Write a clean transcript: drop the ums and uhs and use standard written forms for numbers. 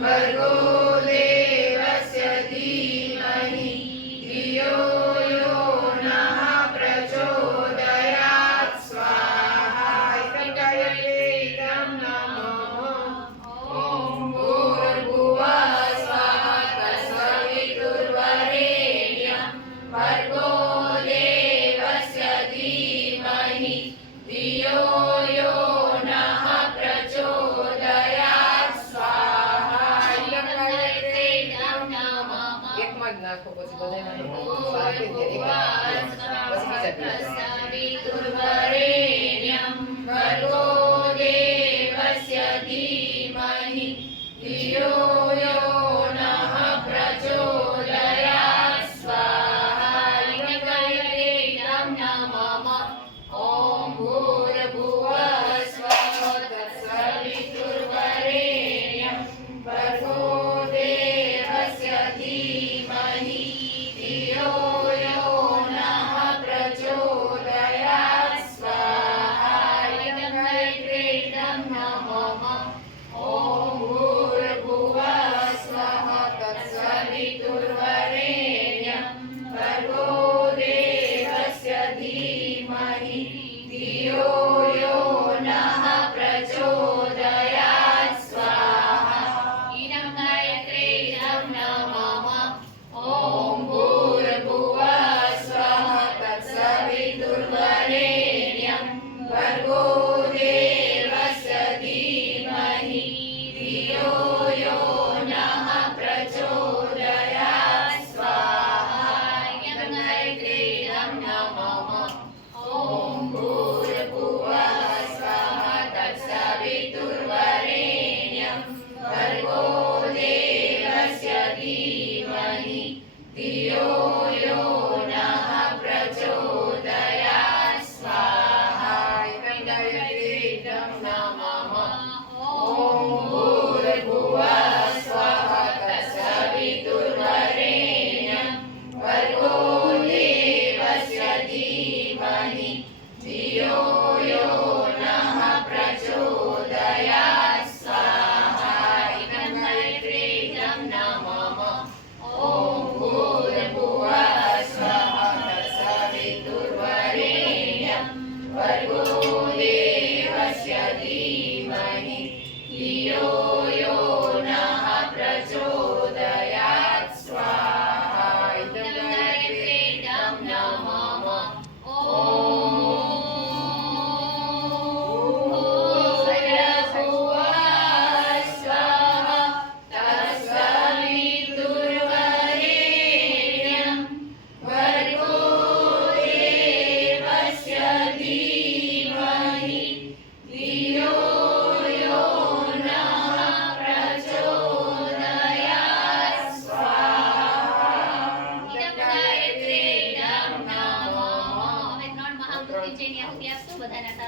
भर्गो देवस्य धीमहि धियो यो नः प्रचोदयात् स्वाहा इदं नमः ॐ भूर्भुवः स्वः तत्सवितुर्वरेण्यं भर्गो देवस्य धीमहि धियो यो नः प्रचोदयात् स्वाहा એકમાં જ નાખો પછી બધામાં સવિતુર્વરેણ્યં ભર્ગો દેવસ્ય ધીમહિ ધિયો યો નઃ પ્રચોદયાत् સ્વાહા ॐ भूर्भुवः स्वः तत्सवितुर्वरेण्यं भर्गो देवस्य धीमहि धियो यो नः प्रचोदयात् स्वाहा ॐ भूर्भुवः स्वः तत्सवितुर्वरेण्यं भर्गो देवस्य धीमहि धियो यो नः प्रचोदयात् स्वाहा इदं गायत्रीदं नमः ॐ भूर्भुवः स्वः तत्सवितुर्वरेण्यं भर्गो देवस्य धीमहि धियो यो नः प्रचोदयात् स्वाहा इदं गायत्रीदं नमः ॐ भूर्भुवः स्वः तत्सवितुर्वरेण्यं भर्गो देवस्य धीमहि धियो यो नः प्रचोदयात् स्वाहा इदं नमः ॐ भूर्भुवः स्वः तत्सवितुर्वरेण्यं भर्गो देवस्य धीमहि धियो यो नः प्रचोदयात् स्वाहा इदं गायत्रीदं नमः ॐ भूर्भुवः स्वः तत्सवितुर्वरेण्यं भर्गो देवस्य धीमहि धियो यो नः प्रचोदयात् स्वाहा इदं गायत्रीदं नमः ॐ બધાને